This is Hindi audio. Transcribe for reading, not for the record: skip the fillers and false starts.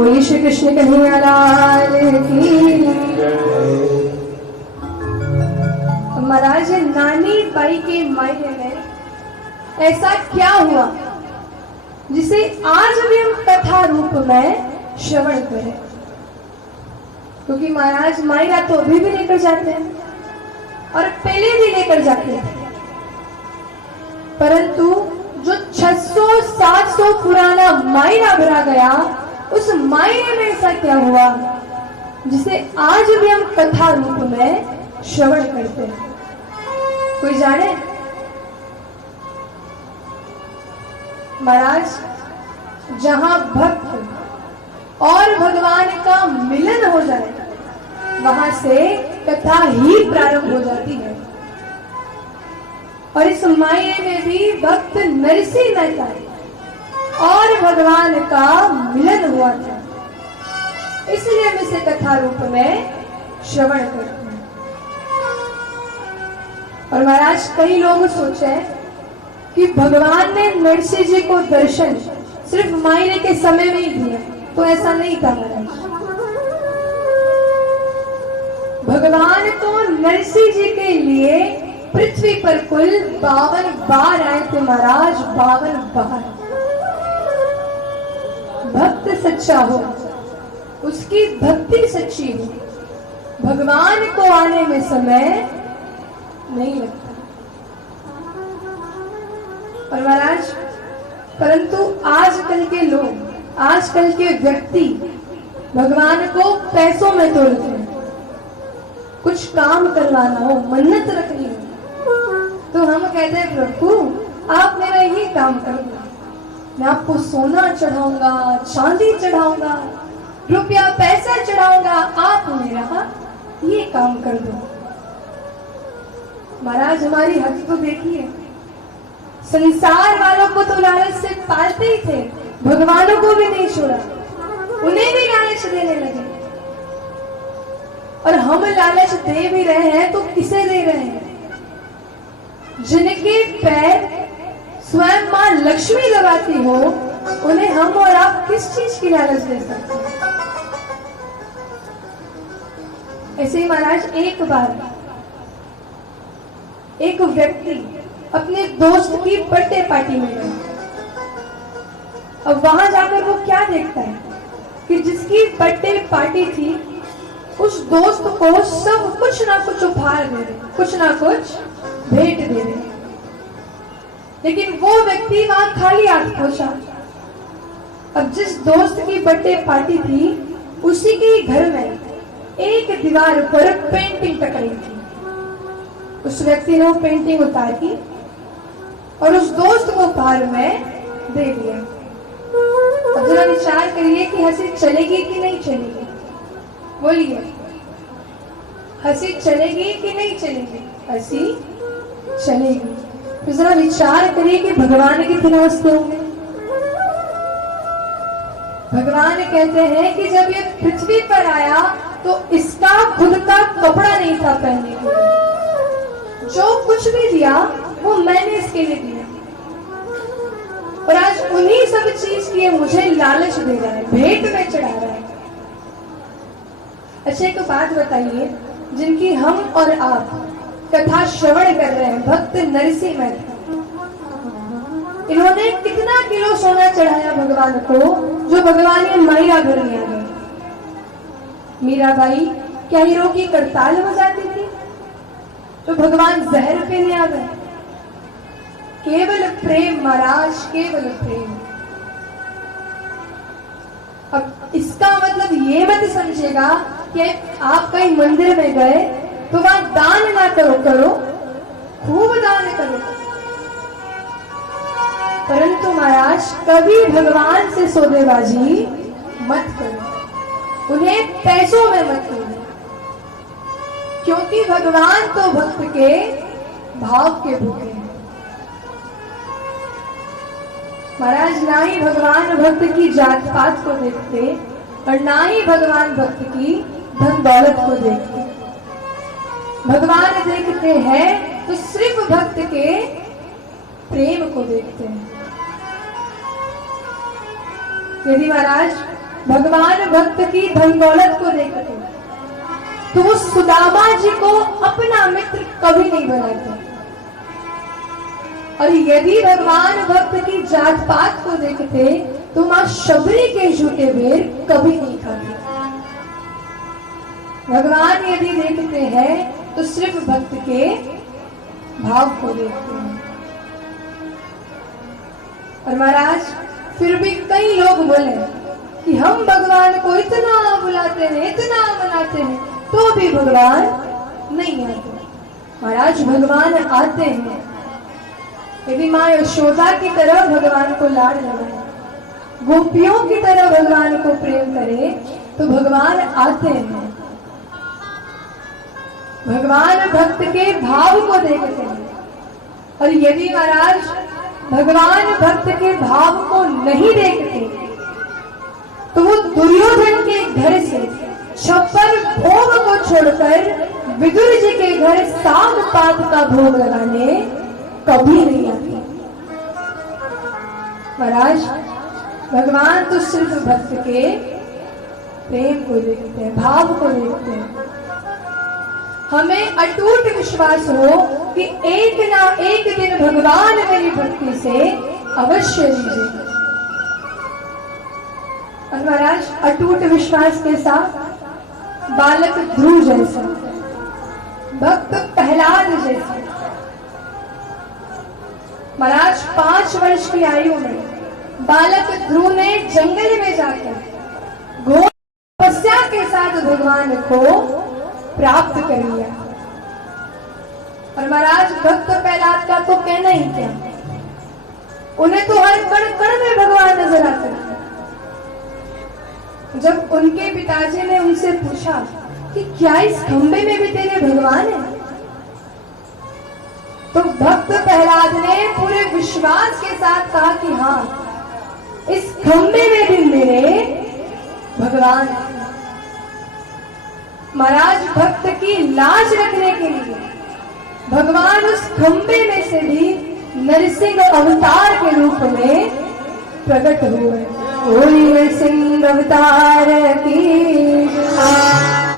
बोलिए श्री कृष्ण कन्हैया लाल की। महाराज नानी बाई के मायने में ऐसा क्या हुआ जिसे आज भी हम कथा रूप में श्रवण करें? क्योंकि महाराज मायरा तो अभी भी लेकर जाते हैं और पहले भी लेकर जाते हैं, परंतु जो 600-700 पुराना मायरा भरा गया, उस मायने में ऐसा क्या हुआ जिसे आज भी हम कथा रूप में श्रवण करते हैं? कोई जाने? महाराज, जहां भक्त और भगवान का मिलन हो जाए वहां से कथा ही प्रारंभ हो जाती है। और इस मायने में भी भक्त नरसिंह मेहता और भगवान का मिलन हुआ था, इसलिए हम इसे कथा रूप में श्रवण करते हैं। और महाराज, कई लोग सोचे कि भगवान ने नरसिंह जी को दर्शन सिर्फ मायने के समय में ही दिया, तो ऐसा नहीं था महाराज। भगवान तो नरसिंह जी के लिए पृथ्वी पर कुल 52 बार आए थे महाराज, 52 बार। भक्त सच्चा हो, उसकी भक्ति सच्ची हो, भगवान को आने में समय नहीं लगता। और महाराज, परंतु आजकल के लोग, आजकल के व्यक्ति भगवान को पैसों में तोड़ते हैं। कुछ काम करवाना हो, मन्नत रखनी हो, तो हम कहते हैं प्रभु आप मेरा ये काम कर दो, मैं आपको सोना चढ़ाऊंगा, चांदी चढ़ाऊंगा, रुपया पैसा चढ़ाऊंगा, आप मेरा ये काम कर दो। महाराज, हमारी हद तो देखिए, संसार वालों को तो लालच से पालते ही थे, भगवानों को भी नहीं छोड़ा, उन्हें भी लालच देने लगे। और हम लालच दे भी रहे हैं तो किसे दे रहे हैं? जिनके पैर स्वयं मां लक्ष्मी लगाती हो, उन्हें हम और आप किस चीज की लालच दे सकते हैं? ऐसे ही महाराज, एक बार एक व्यक्ति अपने दोस्त की बर्थडे पार्टी में गया। अब वहां जाकर वो क्या देखता है कि जिसकी बर्थडे पार्टी थी, उस दोस्त को सब कुछ ना कुछ उपहार दे रहे, कुछ ना कुछ भेंट दे रहे, लेकिन वो व्यक्ति वहां खाली हाथ पहुंचा। अब जिस दोस्त की बर्थडे पार्टी थी, उसी के घर में एक दीवार पर पेंटिंग टक रही थी। उस व्यक्ति ने वो पेंटिंग उतारी और उस दोस्त को उपहार में दे दिया। अब जरा विचार करिए कि हंसी चलेगी कि नहीं चलेगी? बोलिए, हंसी चलेगी कि नहीं चलेगी? हंसी चलेगी। तो जरा विचार करिए कि भगवान कितने हंसते होंगे। भगवान कहते हैं कि जब ये पृथ्वी पर आया तो इसका खुद का कपड़ा नहीं था पहनने के लिए, जो कुछ भी दिया वो मैंने इसके लिए दिया। और आज उन्हीं सब चीज की मुझे लालच दे रहा है, भेंट में चढ़ा रहा है। अच्छा, एक बात बताइए, जिनकी हम और आप कथा श्रवण कर रहे हैं, भक्त नरसिंह मेहता, इन्होंने कितना किलो सोना चढ़ाया भगवान को, जो भगवान ये मायरा भर लिया गया। मीराबाई क्या हीरो की करताल बजाती थी तो भगवान जहर पीने आ गए? केवल प्रेम महाराज, केवल प्रेम। अब इसका मतलब ये मत समझेगा कि आप कहीं मंदिर में गए तो वहां दान ना करो, खूब दान करो, परंतु महाराज कभी भगवान से सौदेबाजी मत करो, उन्हें पैसों में मत करो, क्योंकि भगवान तो भक्त के भाव के भूखे हैं। महाराज, ना ही भगवान भक्त की जात पात को देखते और ना ही भगवान भक्त की धन दौलत को देखते। भगवान देखते हैं तो सिर्फ भक्त के प्रेम को देखते हैं। यदि महाराज भगवान भक्त की धन दौलत को देखते तो वो सुदामा जी को अपना मित्र कभी नहीं बनाते, और यदि भगवान भक्त की जात पात को देखते तो मां शबरी के झूठे बेर कभी नहीं खाते। भगवान यदि देखते हैं तो सिर्फ भक्त के भाव को देखते हैं। और महाराज फिर भी कई लोग बोले कि हम भगवान को इतना बुलाते हैं, इतना मनाते हैं, तो भी भगवान नहीं आते। महाराज भगवान आते हैं। यदि माँ यशोदा की तरह भगवान को लाड लगाए, गोपियों की तरह भगवान को प्रेम करे तो भगवान आते हैं। भगवान भक्त के भाव को देखते हैं। और यदि महाराज भगवान भक्त के भाव को नहीं देखते तो वो दुर्योधन के घर से छप्पर भोग को छोड़कर विदुर जी के घर साग पात का भोग लगाने कभी नहीं आते। महाराज भगवान तो सिर्फ भक्त के प्रेम को देखते हैं, भाव को देखते हैं। हमें अटूट विश्वास हो कि एक ना एक दिन भगवान मेरी भक्ति से अवश्य लीजिएगा। और महाराज अटूट विश्वास के साथ बालक ध्रुव जैसा, भक्त प्रहलाद जैसा, महाराज 5 वर्ष की आयु में बालक ध्रुव ने जंगल में जाकर घोर तपस्या के साथ भगवान को प्राप्त कर लिया। और महाराज भक्त प्रहलाद का तो कहना ही क्या, उन्हें तो हर कण कण में भगवान नजर आते हैं। जब उनके पिताजी ने उनसे पूछा कि क्या इस खंबे में भी तेरे भगवान है, तो भक्त प्रहलाद ने पूरे विश्वास के साथ कहा कि हाँ, इस खंबे में भी मेरे भगवान है। महाराज भक्त की लाज रखने के लिए भगवान उस खंबे में से भी नरसिंह अवतार के रूप में प्रकट हुए। नरसिंह अवतार की